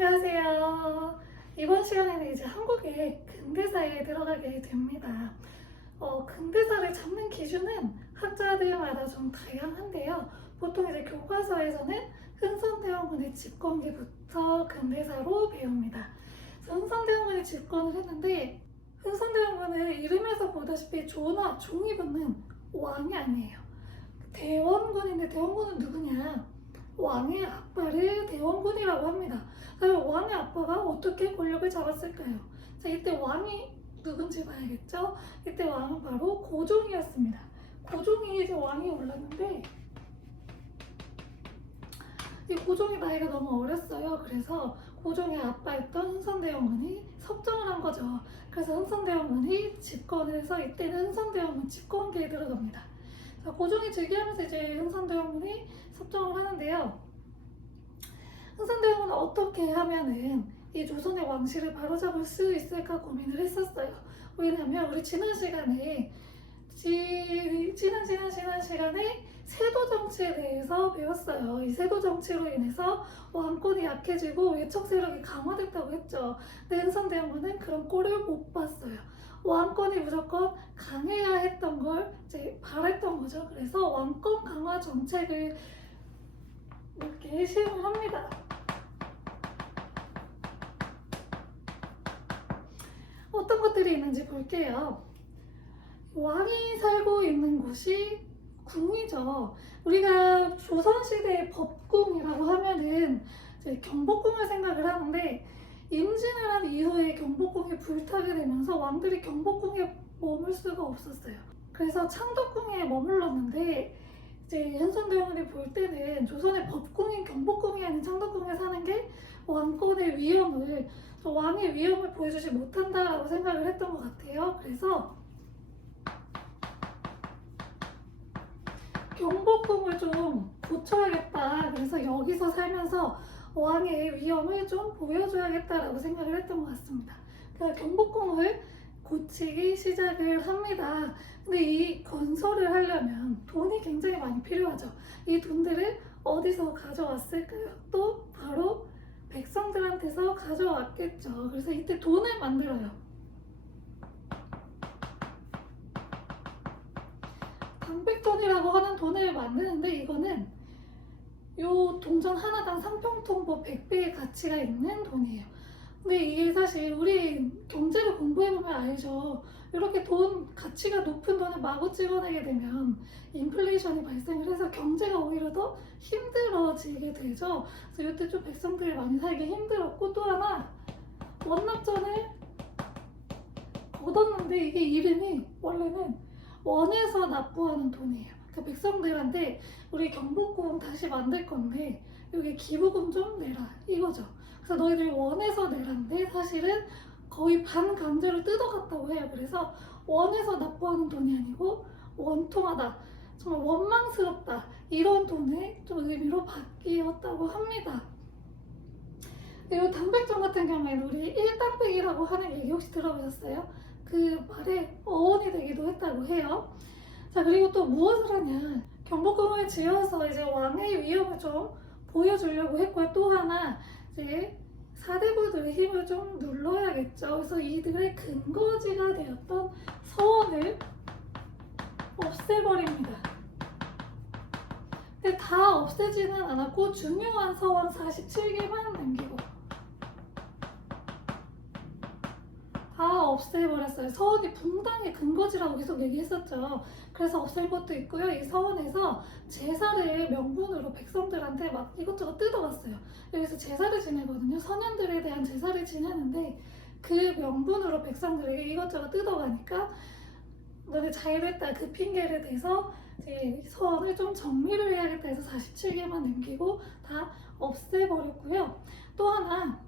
안녕하세요. 이번 시간에는 이제 한국의 근대사에 들어가게 됩니다. 근대사를 잡는 기준은 학자들마다 좀 다양한데요. 보통 이제 교과서에서는 흥선대원군의 집권기부터 근대사로 배웁니다. 그래서 흥선대원군이 집권을 했는데 흥선대원군은 이름에서 보다시피 조나 종이 붙는 왕이 아니에요. 대원군인데 대원군은 누구냐? 왕의 아빠를 대원군이라고 합니다. 그럼 왕의 아빠가 어떻게 권력을 잡았을까요? 자, 이때 왕이 누군지 봐야겠죠? 이때 왕은 바로 고종이었습니다. 고종이 이제 왕이 올랐는데 이 고종이 나이가 너무 어렸어요. 그래서 고종의 아빠였던 흥선대원군이 섭정을 한 거죠. 그래서 흥선대원군이 집권을 해서 이때는 흥선대원군 집권기에 들어갑니다. 자, 고종이 즉위하면서 이제 흥선대원군이 섭정을 하는데요. 흥선대원군은 어떻게 하면은 이 조선의 왕실을 바로잡을 수 있을까 고민을 했었어요. 왜냐면 우리 지난 시간에 지난 시간에 세도 정치에 대해서 배웠어요. 이 세도 정치로 인해서 왕권이 약해지고 외척 세력이 강화됐다고 했죠. 근데 흥선대원군은 그런 꼴을 못 봤어요. 왕권이 무조건 강해야 했던 걸 이제 바랬던 거죠. 그래서 왕권 강화 정책을 이렇게 시행을 합니다. 어떤 것들이 있는지 볼게요. 왕이 살고 있는 곳이 궁이죠. 우리가 조선시대의 법궁이라고 하면은 이제 경복궁을 생각을 하는데 임진을 한 이후에 경복궁이 불타게 되면서 왕들이 경복궁에 머물 수가 없었어요. 그래서 창덕궁에 머물렀는데 이제 흥선대원군이 볼 때는 조선의 법궁인 경복궁이 아닌 창덕궁에 사는 게 왕권의 위험을 왕의 위험을 보여주지 못한다라고 생각을 했던 것 같아요. 그래서 경복궁을 좀 고쳐야겠다. 그래서 여기서 살면서 왕의 위험을 좀 보여줘야겠다라고 생각을 했던 것 같습니다. 그래서 경복궁을 고치기 시작을 합니다. 근데 이 건설을 하려면 돈이 굉장히 많이 필요하죠. 이 돈들을 어디서 가져왔을까요? 또 바로 백성들한테서 가져왔겠죠. 그래서 이때 돈을 만들어요. 당백돈이라고 하는 돈을 만드는데 이거는 요 동전 하나당 상평통보 100배의 가치가 있는 돈이에요. 근데 이게 사실 우리 경제를 공부해보면 알죠. 이렇게 돈, 가치가 높은 돈을 마구 찍어내게 되면 인플레이션이 발생을 해서 경제가 오히려 더 힘들어지게 되죠. 그래서 이때 좀 백성들이 많이 살기 힘들었고 또 하나 원납전을 거뒀는데 이게 이름이 원래는 원에서 납부하는 돈이에요. 그러니까 백성들한테 우리 경복궁 다시 만들 건데 여기 기부금 좀 내라 이거죠. 그래서 너희들 원에서 내라는데 사실은 거의 반강제로 뜯어갔다고 해요. 그래서 원에서 납부하는 돈이 아니고 원통하다, 정말 원망스럽다 이런 돈의 좀 의미로 바뀌었다고 합니다. 그리고 당백전 같은 경우에는 우리 일당백이라고 하는 얘기 혹시 들어보셨어요? 그 말에 어원이 되기도 했다고 해요. 자, 그리고 또 무엇을 하냐? 경복궁을 지어서 이제 왕의 위엄을 좀 보여주려고 했고요. 또 하나 이제 사대부들의 힘을 좀 눌러야겠죠. 그래서 이들의 근거지가 되었던 서원을 없애버립니다. 근데 다 없애지는 않았고 중요한 서원 47개만 남기고 다 없애버렸어요. 서원이 붕당의 근거지라고 계속 얘기했었죠. 그래서 없앨 것도 있고요. 이 서원에서 제사를 명분으로 백성들한테 막 이것저것 뜯어갔어요. 여기서 제사를 지내거든요. 선현들에 대한 제사를 지내는데 그 명분으로 백성들에게 이것저것 뜯어가니까 너네 잘됐다 그 핑계를 대서 이제 서원을 좀 정리를 해야겠다 해서 47개만 남기고 다 없애버렸고요. 또 하나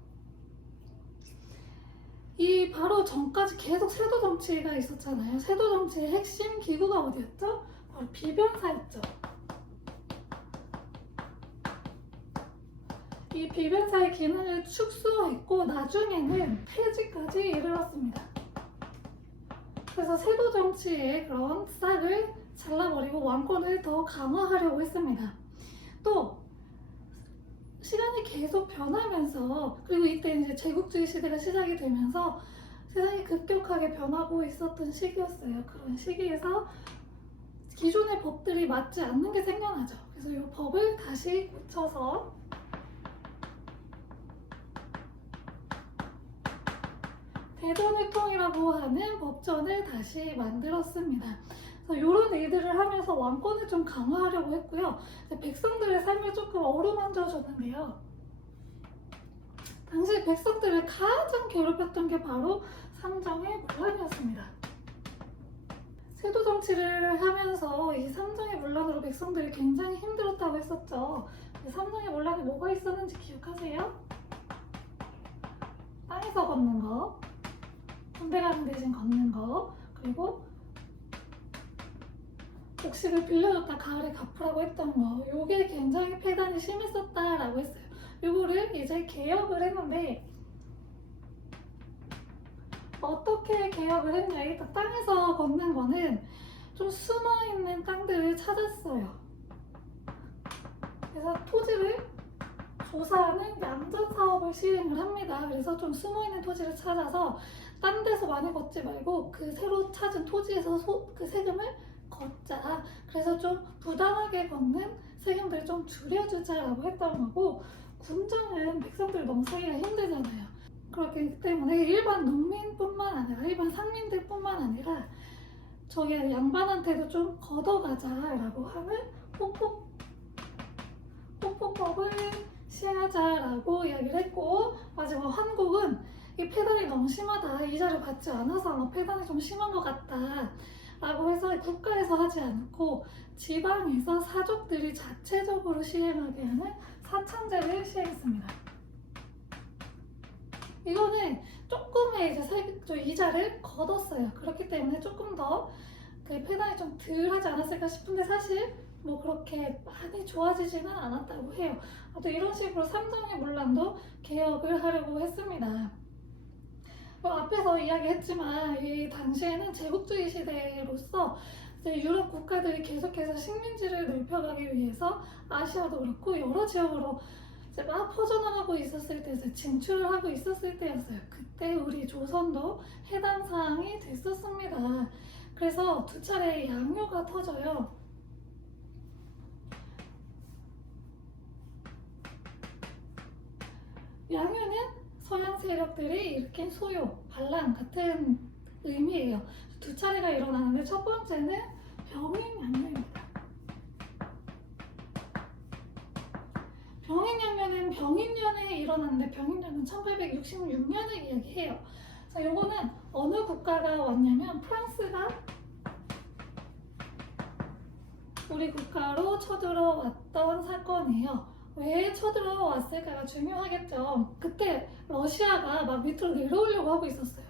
이 바로 전까지 계속 세도 정치가 있었잖아요. 세도 정치의 핵심 기구가 어디였죠? 바로 비변사였죠. 이 비변사의 기능을 축소했고 나중에는 폐지까지 이르렀습니다. 그래서 세도 정치의 그런 싹을 잘라버리고 왕권을 더 강화하려고 했습니다. 또 시간이 계속 변하면서, 그리고 이때 이제 제국주의 시대가 시작이 되면서 세상이 급격하게 변하고 있었던 시기였어요. 그런 시기에서 기존의 법들이 맞지 않는 게 생겨나죠. 그래서 이 법을 다시 고쳐서 대전회통이라고 하는 법전을 다시 만들었습니다. 그래서 이런 일들을 하면서 왕권을 좀 강화하려고 했고요. 백성들의 삶을 조금 어루만져 줬는데요. 당시 백성들을 가장 괴롭혔던 게 바로 삼정의 문란이었습니다. 세도 정치를 하면서 이 삼정의 문란으로 백성들이 굉장히 힘들었다고 했었죠. 삼정의 문란에 뭐가 있었는지 기억하세요? 땅에서 걷는 거, 군대 가는 대신 걷는 거, 그리고 곡식을 빌려줬다 가을에 갚으라고 했던 거, 요게 굉장히 폐단이 심했었다라고 했어요. 요거를 이제 개혁을 했는데, 어떻게 개혁을 했냐? 일단 땅에서 걷는 거는 좀 숨어있는 땅들을 찾았어요. 그래서 토지를 조사하는 양전 사업을 시행을 합니다. 그래서 좀 숨어있는 토지를 찾아서 딴 데서 많이 걷지 말고 그 새로 찾은 토지에서 그 세금을 걷자. 그래서 좀 부당하게 걷는 세금들을 좀 줄여주자라고 했던 거고, 군정은 백성들 너무 살기가 힘들잖아요. 그렇기 때문에 일반 농민뿐만 아니라 일반 상민들뿐만 아니라 저기 양반한테도 좀 걷어가자라고 하는 호포법을 시행하자라고 이야기를 했고, 마지막 한국은 이 폐단이 너무 심하다, 이자를 받지 않아서 폐단이 좀 심한 것 같다 라고 해서 국가에서 하지 않고 지방에서 사족들이 자체적으로 시행하게 하는 사창제를 시행했습니다. 이거는 조금의 이제 이자를 걷었어요. 그렇기 때문에 조금 더 그 폐단이 좀 덜 하지 않았을까 싶은데, 사실 뭐 그렇게 많이 좋아지지는 않았다고 해요. 또 이런 식으로 삼정의 문란도 개혁을 하려고 했습니다. 앞에서 이야기했지만 이 당시에는 제국주의 시대로서 이제 유럽 국가들이 계속해서 식민지를 넓혀가기 위해서 아시아도 그렇고 여러 지역으로 이제 막 퍼져나가고 있었을 때, 진출을 하고 있었을 때였어요. 그때 우리 조선도 해당 사항이 됐었습니다. 그래서 두 차례 양요가 터져요. 양요는 서양 세력들이 일으킨 소요, 반란 같은 의미예요. 두 차례가 일어나는데 첫 번째는 병인양요입니다. 병인양요는 병인년에 일어났는데, 병인년은 1866년을 이야기해요. 자, 요거는 어느 국가가 왔냐면 프랑스가 우리 국가로 쳐들어왔던 사건이에요. 왜 쳐들어왔을까가 중요하겠죠. 그때 러시아가 막 밑으로 내려오려고 하고 있었어요.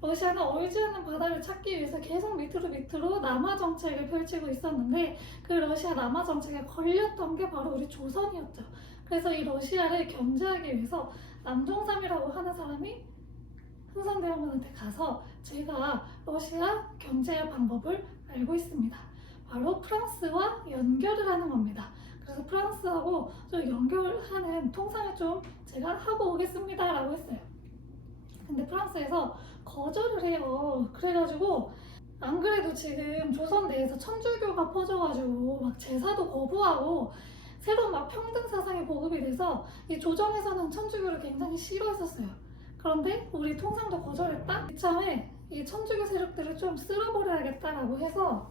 러시아는 얼지 않는 바다를 찾기 위해서 계속 밑으로 남하 정책을 펼치고 있었는데, 그 러시아 남하 정책에 걸렸던 게 바로 우리 조선이었죠. 그래서 이 러시아를 견제하기 위해서 남종삼이라고 하는 사람이 흥선대원군한테 가서 제가 러시아 견제할 방법을 알고 있습니다, 바로 프랑스와 연결을 하는 겁니다. 그래서 프랑스하고 좀 연결하는 통상을 좀 제가 하고 오겠습니다 라고 했어요. 근데 프랑스에서 거절을 해요. 그래가지고 안 그래도 지금 조선 내에서 천주교가 퍼져가지고 막 제사도 거부하고 새로운 막 평등 사상이 보급이 돼서 이 조정에서는 천주교를 굉장히 싫어했었어요. 그런데 우리 통상도 거절했다? 이참에 이 천주교 세력들을 좀 쓸어버려야겠다라고 해서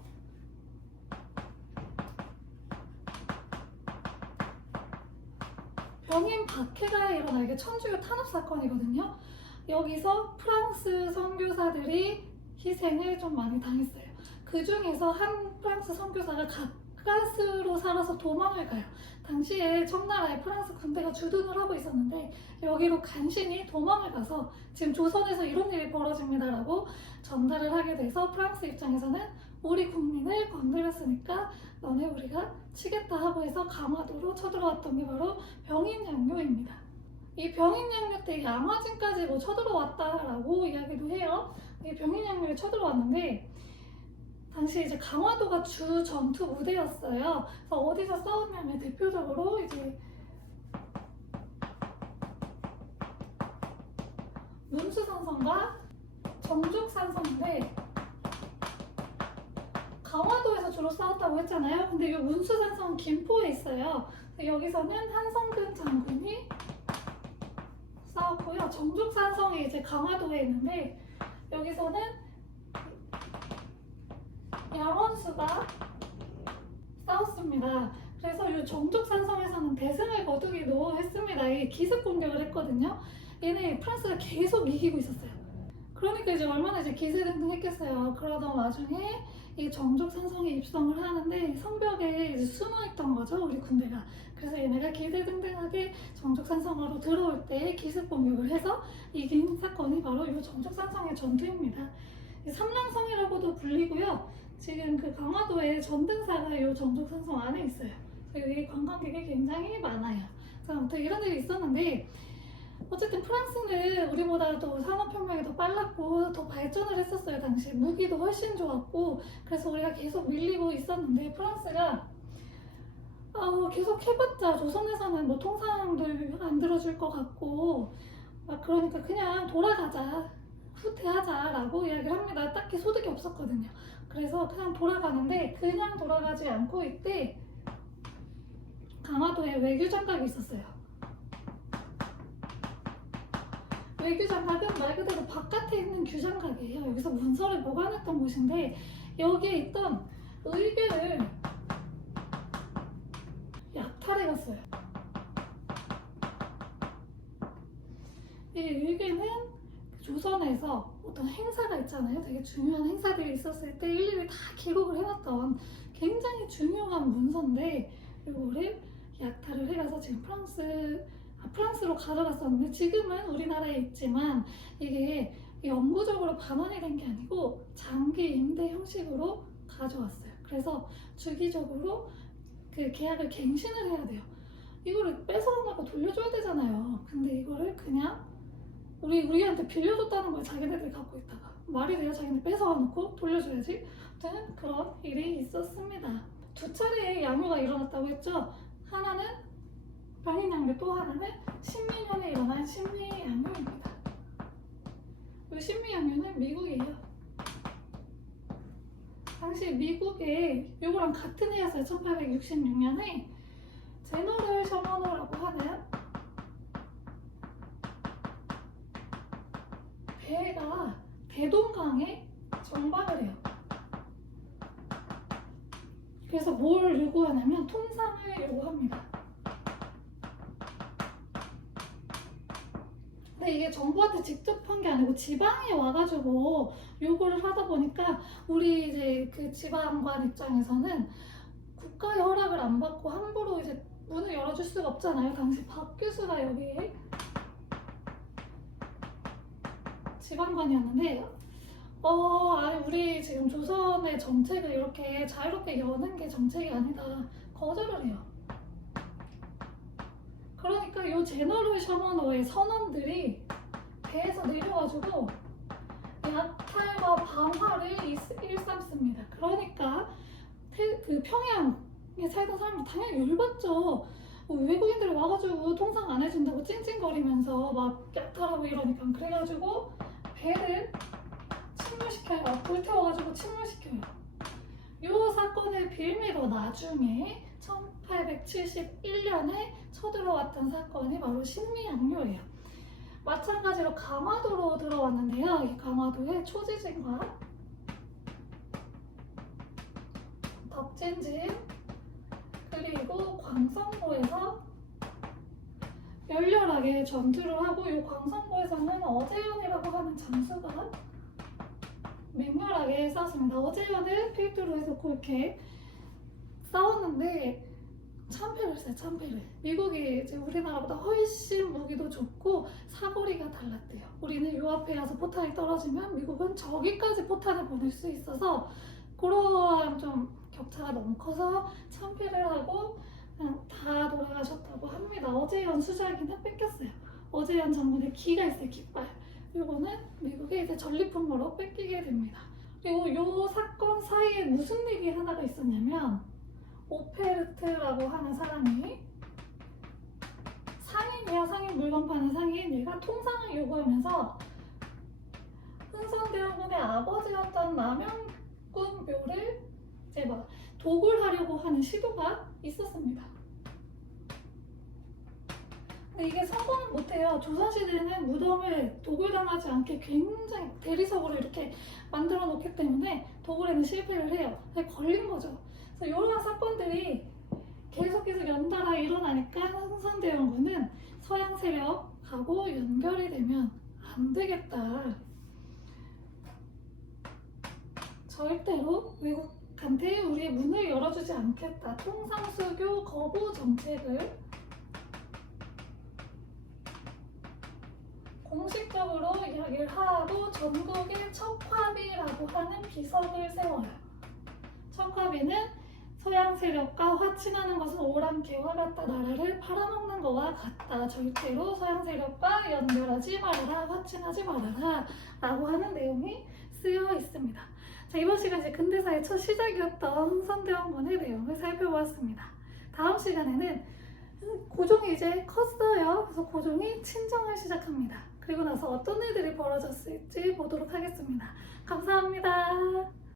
병인 박해가 일어나, 이게 천주교 탄압 사건이거든요. 여기서 프랑스 선교사들이 희생을 좀 많이 당했어요. 그 중에서 한 프랑스 선교사가 가까스로 살아서 도망을 가요. 당시에 청나라에 프랑스 군대가 주둔을 하고 있었는데 여기로 간신히 도망을 가서 지금 조선에서 이런 일이 벌어집니다라고 전달을 하게 돼서 프랑스 입장에서는 우리 국민을 건드렸으니까 너네 우리가 치겠다 하고 해서 강화도로 쳐들어왔던 게 바로 병인양요입니다. 이 병인양요 때 양화진까지 뭐 쳐들어왔다라고 이야기도 해요. 이 병인양요에 쳐들어왔는데 당시 이제 강화도가 주 전투 무대였어요. 그래서 어디서 싸웠냐면 대표적으로 이제 문수산성과 정죽산성인데 강화도에서 주로 싸웠다고 했잖아요. 근데 이 문수산성은 김포에 있어요. 여기서는 한성근 장군이 싸웠고요. 정죽산성이 이제 강화도에 있는데 여기서는 양원수가 싸웠습니다. 그래서 이 정죽산성에서는 대승을 거두기도 했습니다. 이 기습 공격을 했거든요. 얘네 프랑스가 계속 이기고 있었어요. 그러니까 이제 얼마나 이제 기세등등했겠어요. 그러던 와중에 이 정죽산성에 입성을 하는데 성벽에 이제 숨어있던 거죠, 우리 군대가. 그래서 얘네가 기세등등하게 정죽산성으로 들어올 때 기습 공격을 해서 이긴 사건이 바로 이 정죽산성의 전투입니다. 삼랑성이라고도 불리고요. 지금 그 강화도에 전등사가 이 정죽산성 안에 있어요. 여기 관광객이 굉장히 많아요. 아무튼 이런 일이 있었는데 어쨌든 프랑스는 우리보다도 산업혁명이 더 빨랐고 더 발전을 했었어요. 당시에 무기도 훨씬 좋았고 그래서 우리가 계속 밀리고 있었는데 프랑스가 계속 해봤자 조선에서는 뭐 통상도 안 들어줄 것 같고 그러니까 그냥 돌아가자, 후퇴하자라고 이야기를 합니다. 딱히 소득이 없었거든요. 그래서 그냥 돌아가는데 그냥 돌아가지 않고 이때 강화도에 외교장각이 있었어요. 외교장각은 말 그대로 바깥에 있는 규장각이에요. 여기서 문서를 보관했던 곳인데 여기에 있던 의궤를 약탈해갔어요. 이 의궤는 조선에서 어떤 행사가 있잖아요. 되게 중요한 행사들이 있었을 때 일일이 다 기록을 해놨던 굉장히 중요한 문서인데 이거를 약탈을 해가서 지금 프랑스로 가져갔었는데 지금은 우리나라에 있지만 이게 영구적으로 반환이 된 게 아니고 장기 임대 형식으로 가져왔어요. 그래서 주기적으로 그 계약을 갱신을 해야 돼요. 이거를 뺏어간다고 돌려줘야 되잖아요. 근데 이거를 그냥 우리한테 빌려줬다는 걸 자기네들이 갖고 있다가 말이 돼요. 자기네 뺏어가놓고 돌려줘야지. 아무튼 그런 일이 있었습니다. 두 차례의 양요가 일어났다고 했죠. 하나는 변인양요, 또 하나는 신민년에 일어난 신미양요입니다. 이 신미양요는 미국이에요. 당시 미국에 요거랑 같은 해였어요. 1866년에 제너럴 셔먼호라고 하는 배가 대동강에 정박을 해요. 그래서 뭘 요구하냐면 통상을 요구합니다. 근데 이게 정부한테 직접 한 게 아니고 지방에 와가지고 요구를 하다 보니까 우리 이제 그 지방관 입장에서는 국가의 허락을 안 받고 함부로 이제 문을 열어줄 수가 없잖아요. 당시 박 교수가 여기 지방관이었는데 아니 우리 지금 조선의 정책을 이렇게 자유롭게 여는 게 정책이 아니다. 거절을 해요. 그러니까 이 제너럴 셔먼호의 선원들이 배에서 내려가지고 약탈과 방화를 일삼습니다. 그러니까 그 평양에 살던 사람들 당연히 열받죠. 외국인들이 와가지고 통상 안 해준다고 찡찡거리면서 막 약탈하고 이러니까 그래가지고 배를 침몰시켜요. 불태워가지고 침몰시켜요. 이 사건의 빌미로 나중에 1871년에 쳐들어왔던 사건이 바로 신미양요예요. 마찬가지로 강화도로 들어왔는데요. 이 강화도에 초지진과 덕진진 그리고 광성도에서 열렬하게 전투를 하고 이 광성도에서는 어제연이라고 하는 장수가 맹렬하게 싸웠습니다. 어제연을 필두로 해서 그렇게 싸웠는데 참패를 했어요. 참패를. 미국이 이제 우리나라보다 훨씬 무기도 좋고 사거리가 달랐대요. 우리는 요 앞에 가서 포탄이 떨어지면 미국은 저기까지 포탄을 보낼 수 있어서 그러한 좀 격차가 너무 커서 참패를 하고 그냥 다 돌아가셨다고 합니다. 어제연 수장기는 뺏겼어요. 어제연 장군의 기가 있어요. 깃발. 요거는 미국의 이제 전리품으로 뺏기게 됩니다. 그리고 요 사건 사이에 무슨 일이 하나가 있었냐면 오페르트라고 하는 사람이 상인이야. 상인 물건 파는 상인. 얘가 통상을 요구하면서 흥선대원군의 아버지였던 남영군 묘를 이제 막 도굴하려고 하는 시도가 있었습니다. 근데 이게 성공은 못해요. 조선시대는 무덤을 도굴당하지 않게 굉장히 대리석으로 이렇게 만들어 놓기 때문에 도굴에는 실패를 해요. 걸린 거죠. 그래서 이러한 사건들이 계속해서 연달아 일어나니까 흥선대원군은 서양 세력하고 연결이 되면 안 되겠다. 절대로 외국한테 우리의 문을 열어주지 않겠다. 통상수교 거부 정책을 공식적으로 이야기를 하고 전국에 척화비라고 하는 비석을 세워요. 척화비는 서양 세력과 화친하는 것은 오랑 개와 같다. 나라를 팔아먹는 것과 같다. 절대로 서양 세력과 연결하지 말아라. 화친하지 말아라. 라고 하는 내용이 쓰여 있습니다. 자, 이번 시간 이제 근대사의 첫 시작이었던 흥선대원군의 내용을 살펴보았습니다. 다음 시간에는 고종이 이제 컸어요. 그래서 고종이 친정을 시작합니다. 그리고 나서 어떤 일들이 벌어졌을지 보도록 하겠습니다. 감사합니다.